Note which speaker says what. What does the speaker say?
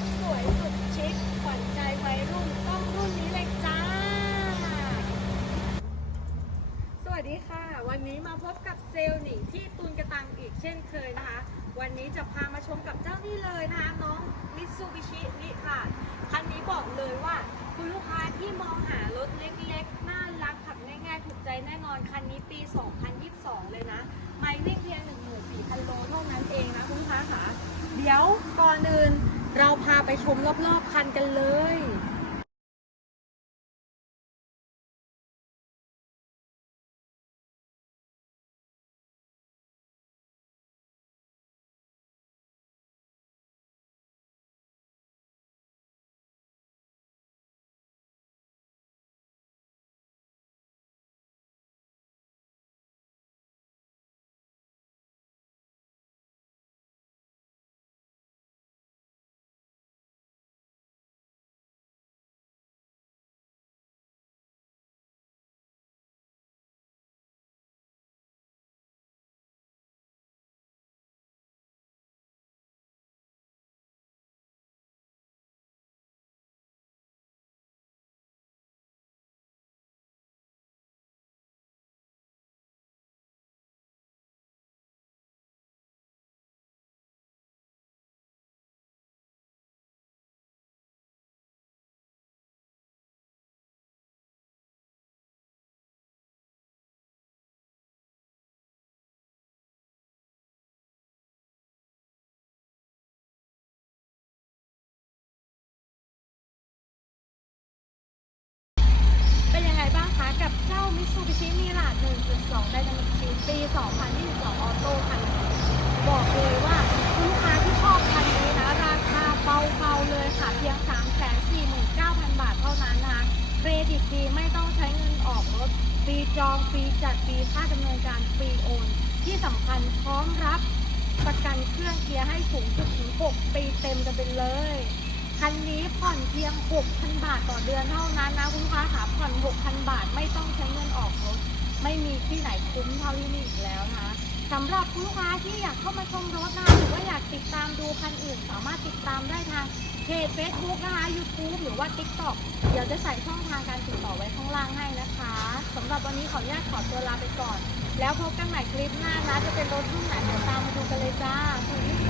Speaker 1: ถสวยสุดชิคขวัญใจวัยรุ่นต้องรุ่นนี้เลยจ้า สวัสดีค่ะ วันนี้มาพบกับเซลล์หนิงที่ตูนกระตังอีกเช่นเคยนะคะ วันนี้จะพามาชมกับเจ้านี่เลยนะคะน้องมิตซูบิชินิค่ะ คันนี้บอกเลยว่า คุณลูกค้าที่มองหารถเล็กๆ น่ารักขับง่ายๆ ถูกใจแน่นอน คันนี้ปี 2022 เลยนะไม่วิ่งเพียง14,000โลเท่านั้นเองนะคุณลูกค้าค่ะ เดี๋ยวก่อนอื่น ชมรอบๆคันกันเลย กับเจ้า Mitsubishi Mirage 1.2 Dynamic Shield ปี 2022 ออโต้คันนี้บอกเลยว่าลูกค้าที่ชอบคันนี้นะ ราคาเบาๆเลยค่ะ เพียง 349,000 บาทเท่านั้นนะคะเครดิตดีไม่ต้องใช้เงินออกรถ ฟรีจอง ฟรีจัด ฟรีค่าดำเนินการ ฟรีโอน ที่สำคัญพร้อมรับประกันเครื่องเกียร์ให้สูงสุดถึง 6 ปีเต็มกันไปเลย คันนี้ผ่อนเพียง 6,000 บาทต่อเดือนเท่านั้นนะคุณลูกค้าค่ะผ่อน 6,000 บาทไม่ต้องใช้เงินออกรถไม่มีที่ไหนคุ้มเท่าที่นี่อีกแล้วนะคะสำหรับคุณลูกค้าที่อยากเข้ามาชมรถนะคะหรือว่าอยากติดตามดูคันอื่น สามารถติดตามได้ทางเพจ Facebook นะคะ YouTube หรือว่า TikTok เดี๋ยวจะใส่ช่องทางการติดต่อไว้ข้างล่างให้นะคะสำหรับวันนี้ขออนุญาตขอตัวลาไปก่อน แล้วพบกันใหม่คลิปหน้านะจะเป็นรถรุ่นไหนเดี๋ยวตามมาดูกันเลยจ้าสวัสดีค่ะ